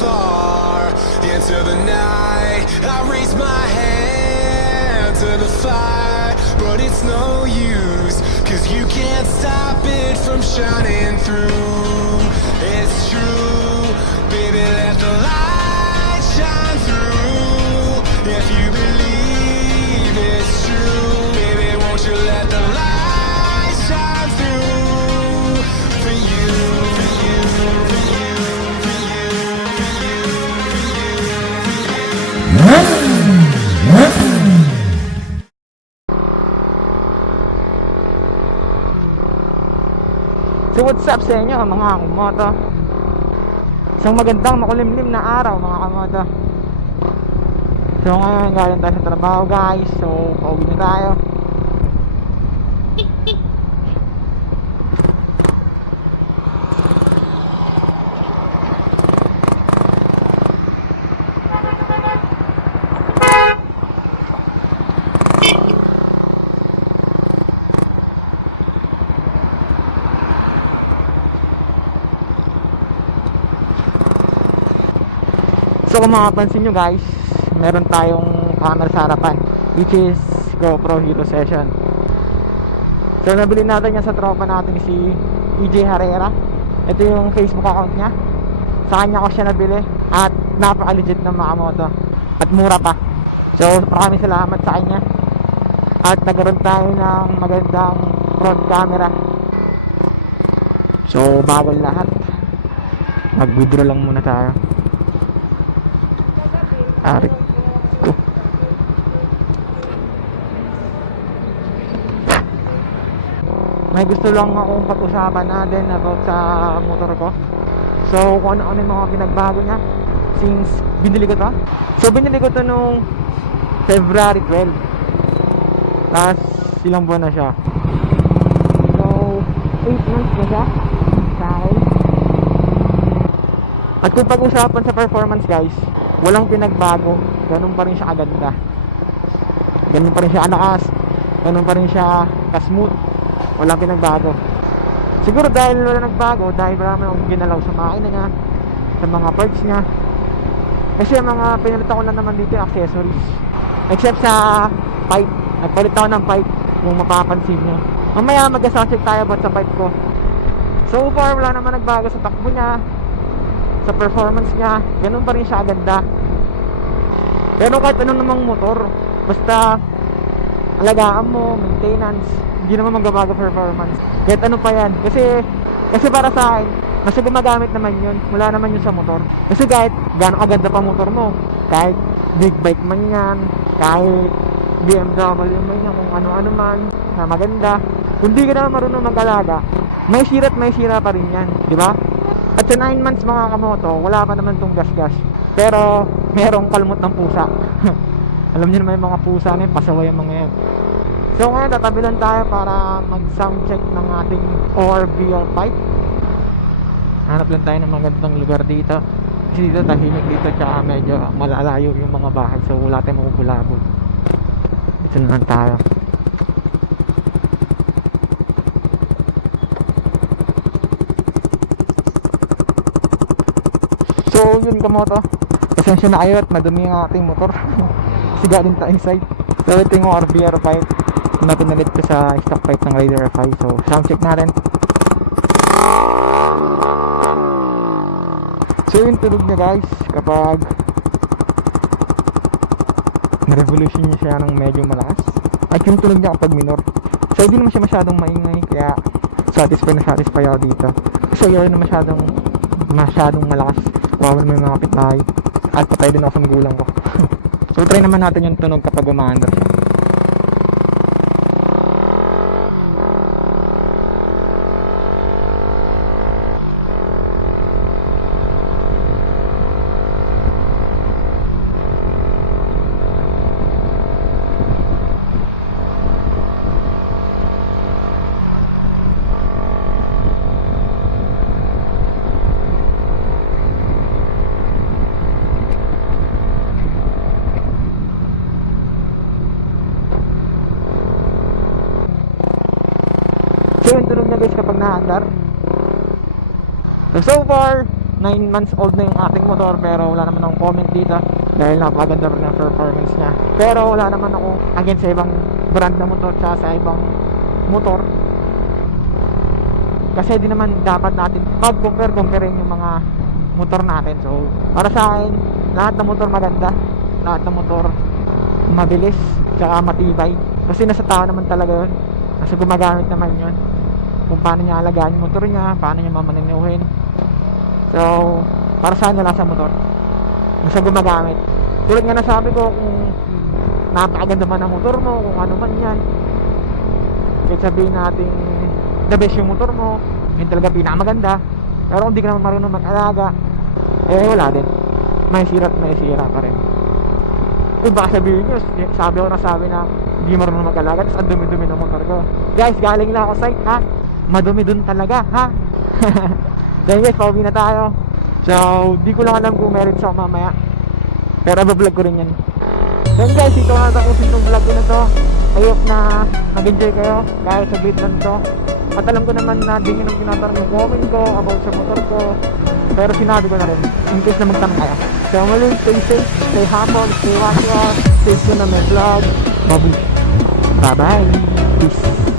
far into the night. I raise my hand to the fire, but it's no use, 'cause you can't stop it from shining through. It's true, baby, let the light shine through. If you believe it's true, baby, won't you let the light shine through for you, for you, for you, for you, for you, for you, for you. So what's up sa inyo mga kamoto? Isang magandang makulimlim na araw mga kamoto. So ngayon galing tayo sa trabaho guys. So pauwi na tayo. So kung makapansin nyo guys, meron tayong camera sa harapan, which is GoPro Hero Session. So nabili natin yan sa tropa natin si Ejay Herrera. Ito yung Facebook account niya. Sa kanya ko siya nabili. At napaka-legit ng mga moto. At mura pa. So maraming salamat sa kanya. At nagkaroon tayo ng magandang front camera. So bago lahat, mag-withdraw lang muna tayo. Arik ko. May gusto lang akong pag-usapan natin about sa motor ko. So kung ano-ano yung mga pinagbago niya since binili ko to. So binili ko to nung February 12. Tapos ilang buwan na siya. So 8 months na siya sa akin. At kung pag-usapan sa performance guys, walang pinagbago. Ganun pa rin siya kaganda. Ganun pa rin siya kalakas. Ganun pa rin siya kasmooth. Walang pinagbago. Siguro dahil wala nagbago, dahil marami akong ginalaw sa makina niya, sa mga parts niya. Kasi mga pinalitan ko lang naman dito yung accessories. Except sa pipe. Nagpalit ako ng pipe, kung mapapansin nyo. Mamaya mag-sound check tayo about sa pipe ko. So far wala naman nagbago sa takbo niya, sa performance niya. Ganun pa rin siya ganda. Pero kahit anong namang motor, basta alagaan mo, maintenance, hindi naman magbabago performance. Kahit ano pa yan. Kasi para sa akin, mas gumagamit naman yun. Wala naman yun sa motor. Kasi kahit gano'ng kaganda pa motor mo, kahit big bike man yan, kahit BMW man yan, kung ano-ano man na maganda, kung di ka naman marunong mag-alaga, may sira pa rin yan, di ba? At sa 9 months mga kamoto, wala pa naman tong gas-gas. Pero merong kalmot ng pusa. Alam niyo naman yung mga pusa na yun, pasaway ang mga yan. So ngayon tatabilan tayo para mag-sound check ng ating Orbr pipe. Hanap lang tayo ng magandang lugar dito. Kasi dito tahimik dito, tsaka medyo malalayo yung mga bahay. So wala tayong makukulabog. Dito naman tayo. So yun kamoto, pasensya na kayo at madumi ang ating motor. Kasi galing tayo inside. So ito yung Orbr pipe na pinalit ko sa stock pipe ng Rider FI. So sound check natin. So yung tunog niya guys, kapag na-revolution niya siya ng medyo malakas, at yung tunog niya kapag minor. So hindi naman siya masyadong maingay, kaya satisfy ako dito. So yun na masyadong malakas. Wawan mo yung mga kapitbahay. At patay din ako sa magulang ko. So try naman natin yung tunog kapag umaandar siya. So yung tunog niya guys kapag naandar. So far 9 months old na yung ating motor, pero wala naman akong comment dito dahil napakaganda rin ang performance niya. Pero wala naman ako against sa ibang brand na motor tsaka sa ibang motor, kasi di naman dapat natin compare yung mga motor natin. So para sa akin, lahat ng motor maganda, lahat ng motor mabilis tsaka matibay, kasi nasa tao naman talaga yun, nasa gumagamit naman yun, kung paano niya alagaan yung motor niya, paano niya mamaninuhin. So para sa akin, wala sa motor, nasa gumagamit. Tulad nga nasabi ko, kung napakaganda man ang motor mo, kung ano man yan, kahit sabihin natin the best yung motor mo, yun talaga pinakamaganda, pero kung di ka naman marunong mag-alaga, eh wala din, may sira at may sira pa rin. Baka sabihin nyo, sabi na hindi marunong mag-alaga, tapos ang dumi-dumi ng motor ko. Guys, galing lang ako site, ha? Madumi dun talaga, ha? So guys, pauwi na tayo. So di ko lang alam kung meron sa mamaya, pero bablog ko rin yan. So guys, ito na tapusin itong vlog ko na to. I hope na nag-enjoy kayo kahit sa bit lang to. At alam ko naman na di nyo nang tinatanong yung comment ko about sa motor ko, pero sinabi ko na rin in case na magtanong kayo. So muli, stay safe, stay humble, stay watchful, stay tuned na may vlog. Bye bye, peace.